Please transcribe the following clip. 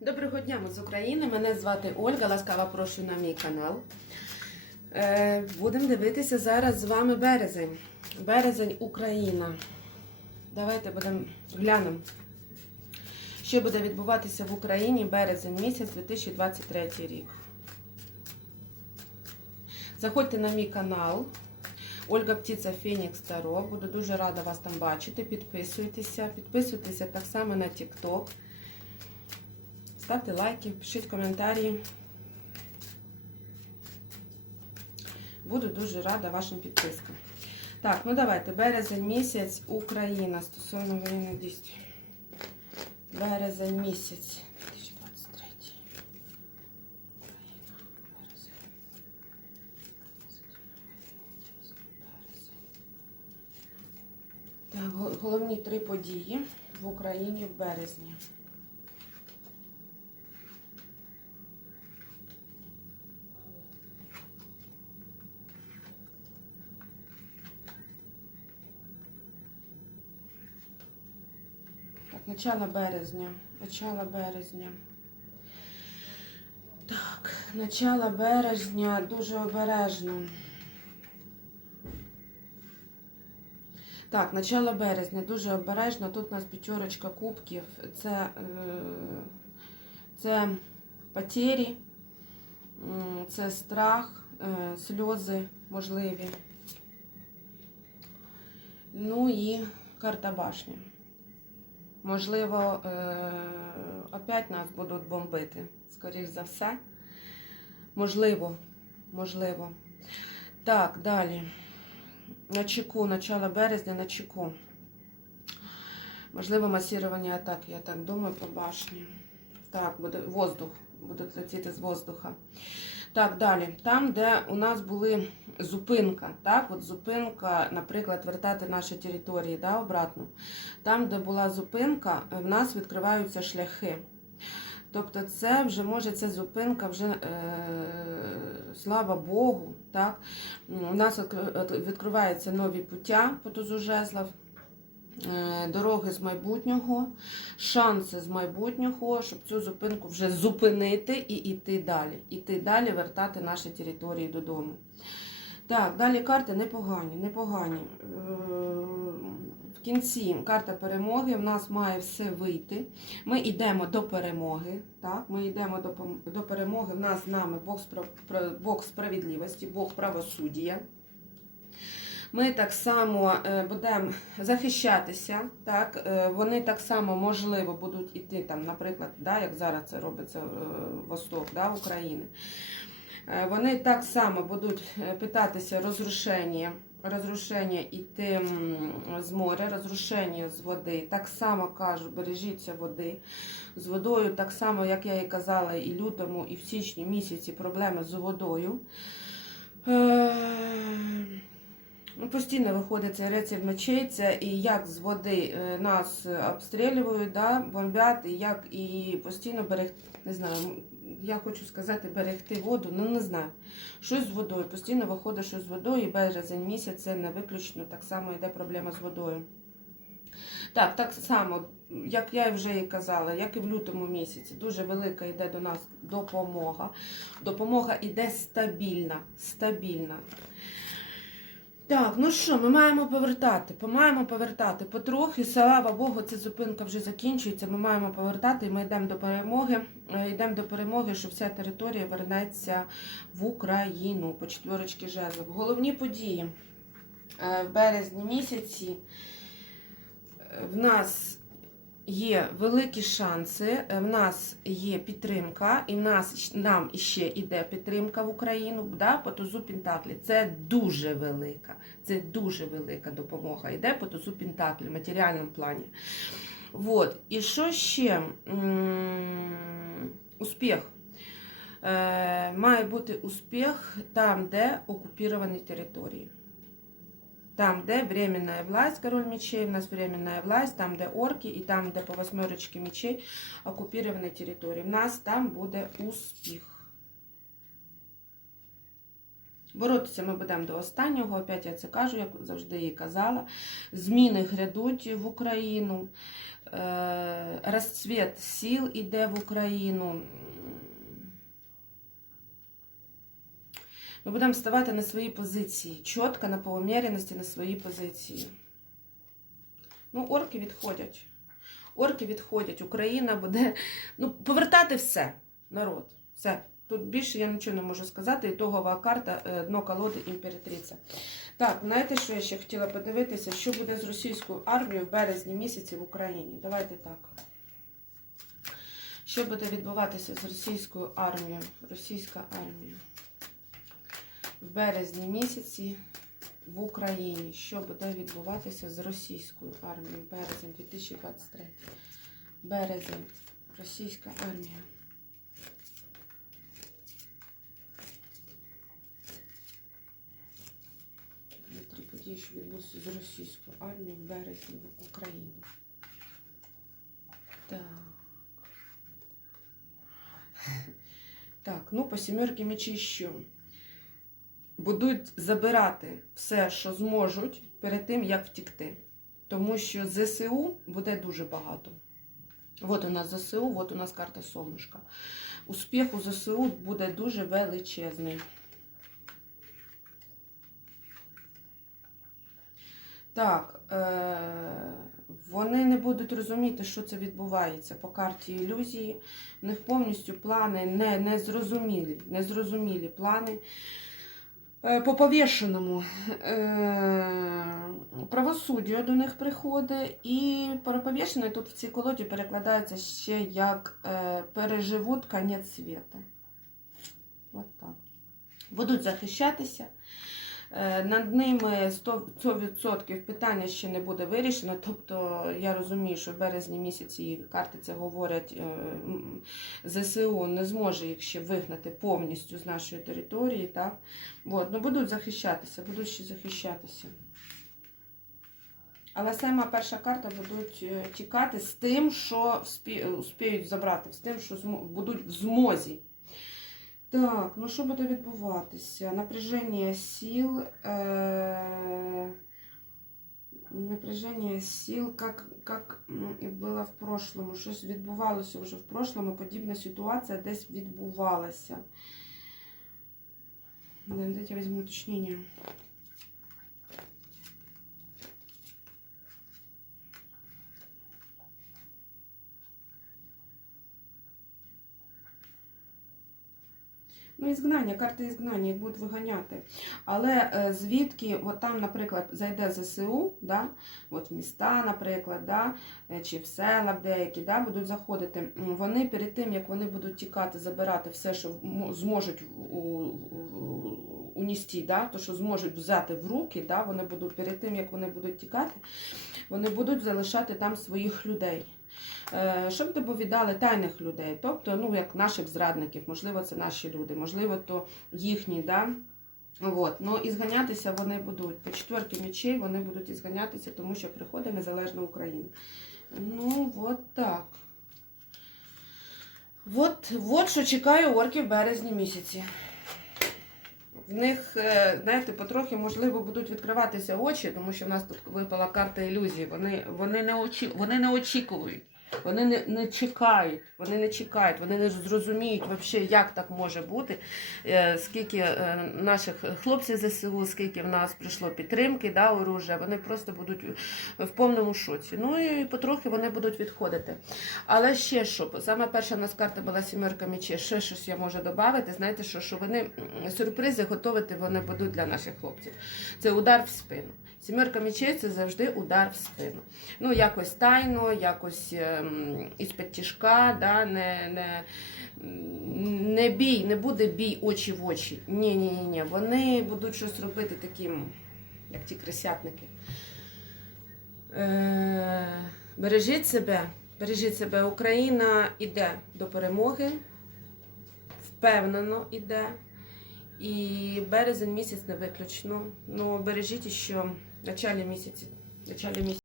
Доброго дня, ми з України. Мене звати Ольга. Ласкаво прошу на мій канал. Е, будемо дивитися зараз з вами березень. Березень Україна. Давайте будемо глянемо, що буде відбуватися в Україні березень місяць 2023 рік. Заходьте на мій канал. Ольга Птіця Фенікс Таро. Буду дуже рада вас там бачити. Підписуйтеся. Підписуйтеся так само на TikTok. Ставте лайки, пишіть коментарі. Буду дуже рада вашим підпискам. Так, ну давайте. Березень місяць, Україна стосовно воєнних дій. Березень місяць 2023. Україна, березень. Так, головні три події в Україні в березні. Начало березня. Начало березня. Так, начало березня дуже обережно. Так, начало березня дуже обережно. Тут у нас п'ятерочка кубків. Це, е, це потері, це страх, е, сльози можливі. Ну і карта башні. Можливо, е, опять нас будуть бомбити, скоріш за все. Можливо, можливо. Так, далі. На чеку, начало березня на чеку. Можливо, масірування атаки, я так думаю, по башні. Так, буде воздух, будуть летіти з воздуха. Так, далі. Там, де у нас були зупинка, так, от зупинка, наприклад, вертати наші території, да, обратно. Там, де була зупинка, в нас відкриваються шляхи. Тобто, це вже може ця зупинка, вже е, слава Богу, так, у нас відкриваються нові пуття по тузу жезлов, е, дороги з майбутнього, шанси з майбутнього, щоб цю зупинку вже зупинити і йти далі. Іти далі, вертати наші території додому. Так, далі карти непогані, непогані. Е, В кінці карта перемоги в нас має все вийти. Ми йдемо до перемоги. Так? Ми йдемо до, до перемоги. В нас з нами Бог, Бог справедливості, Бог правосуддя. Ми так само е, будемо захищатися. Так? Е, Вони так само, можливо, будуть іти, там, наприклад, да, як зараз це робиться е, Восток да, України. Вони так само будуть питатися розрушення, розрушення іти з моря, розрушення з води. Так само кажу, бережіться води. З водою, так само, як я і казала, і лютому, і в січні місяці проблеми з водою. Ну, постійно виходить цей реців мечей, це і як з води е, нас обстрілюють, да, бомбять, і як і постійно берегти, не знаю, я хочу сказати, берегти воду, ну не знаю. Щось з водою. Постійно виходить щось з водою, і березень місяць це не виключно, так само йде проблема з водою. Так, так само, як я вже і казала, як і в лютому місяці, дуже велика йде до нас допомога. Допомога йде стабільна, стабільна. Так, ну що, ми маємо повертати, ми маємо повертати потрохи. Слава Богу, ця зупинка вже закінчується. Ми маємо повертати, і ми йдемо до перемоги. Е, Йдемо до перемоги, що вся територія вернеться в Україну по четверочки жезлів. Головні події Е, в березні місяці е, в нас є великі шанси, е, в нас є підтримка, і в нас нам іще йде підтримка в Україну да, по тузу Пентаклі. Це дуже велика, це дуже велика допомога. Йде по тузу Пентаклі в матеріальному плані. Вот. І що ще? Успіх. Е, має бути успіх там, де окуповані території. Там, де временная власть, король мечей, у нас временная власть, там, де орки, і там, де по восьмерочці мечей окуповані території. У нас там буде успіх. Боротися ми будемо до останнього, опять я це кажу, як завжди і казала. Зміни грядуть в Україну. Е, розцвіт сіл іде в Україну. Ми будемо ставати на свої позиції. Чітко на повоміряності на свої позиції. Ну, орки відходять. Орки відходять. Україна буде ну, повертати все, народ. Все. Тут більше я нічого не можу сказати. Ітогова карта е, дно колоди імператриця. Так, знаєте, що я ще хотіла подивитися, що буде з російською армією в березні місяці в Україні? Давайте так. Що буде відбуватися з російською армією? Російська армія. В березні місяці в Україні. Що буде відбуватися з російською армією? Березень 2023. Березень. Російська армія. Три події, що відбудуться з російською армією в березні в Україні. Так. Так, ну по сімерки мечі що? Будуть забирати все, що зможуть, перед тим, як втікти. Тому що ЗСУ буде дуже багато. От у нас ЗСУ, от у нас карта Сонечка. Успіх у ЗСУ буде дуже величезний. Так, е- вони не будуть розуміти, що це відбувається по карті ілюзії. В них повністю плани не, не зрозумілі, незрозумілі плани. Е, По повішеному е, правосуддя до них приходить, і переповішений тут в цій колоді перекладається ще як е, переживуть конець світу. От так. Будуть захищатися. Е, Над ними 100%, 100% питання ще не буде вирішено. Тобто я розумію, що в березні місяці карти це говорять, е, ЗСУ не зможе їх ще вигнати повністю з нашої території. Так? От, ну будуть захищатися, будуть ще захищатися. Але сама перша карта будуть е, тікати з тим, що успіють забрати, з тим, що будуть в змозі. Так, ну що буде відбуватися? Напряження сил. Е... Напряжение сил, как, как і було в прошлому. Щось відбувалося вже в прошлому, подібна ситуація десь відбувалася. Да, Дайте я візьму уточнення. Ну, ізгнання, карта ізгнання, їх будуть виганяти. Але е, звідки, от там, наприклад, зайде ЗСУ, да, от в міста, наприклад, да, е, чи в села деякі, да, будуть заходити, вони перед тим, як вони будуть тікати, забирати все, що зможуть у, у, да, то, що зможуть взяти в руки, да, вони будуть перед тим, як вони будуть тікати, вони будуть залишати там своїх людей. Е, Щоб доповідали тайних людей, тобто, ну, як наших зрадників, можливо, це наші люди, можливо, то їхні, да? От. Ну, і зганятися вони будуть. По четверті мечей вони будуть ізганятися, тому що приходить незалежна Україна. Ну, от так. От, от що чекаю орків в березні місяці. В них, е, знаєте, потрохи, можливо, будуть відкриватися очі, тому що в нас тут випала карта ілюзії. Вони, вони, не, очі, вони не очікують. Вони не, не чекають, вони не чекають, вони не зрозуміють взагалі, як так може бути, е, скільки е, наших хлопців ЗСУ, скільки в нас прийшло підтримки, да, оружия, вони просто будуть в повному шоці. Ну і потрохи вони будуть відходити. Але ще що, саме перша у нас карта була сімерка мечей, ще щось я можу додати. Знаєте, що, що вони сюрпризи готувати вони будуть для наших хлопців. Це удар в спину. Сімерка мечей це завжди удар в спину. Ну, якось тайно, якось ем, із-під тяжка, да, не, не, не бій, не буде бій очі в очі. Ні, ні, ні, ні. Вони будуть щось робити таким, як ті крисятники. Е, бережіть себе, бережіть себе. Україна йде до перемоги, впевнено йде. І березень місяць не виключно. Ну, бережіть, що в началі місяці, в началі місяці.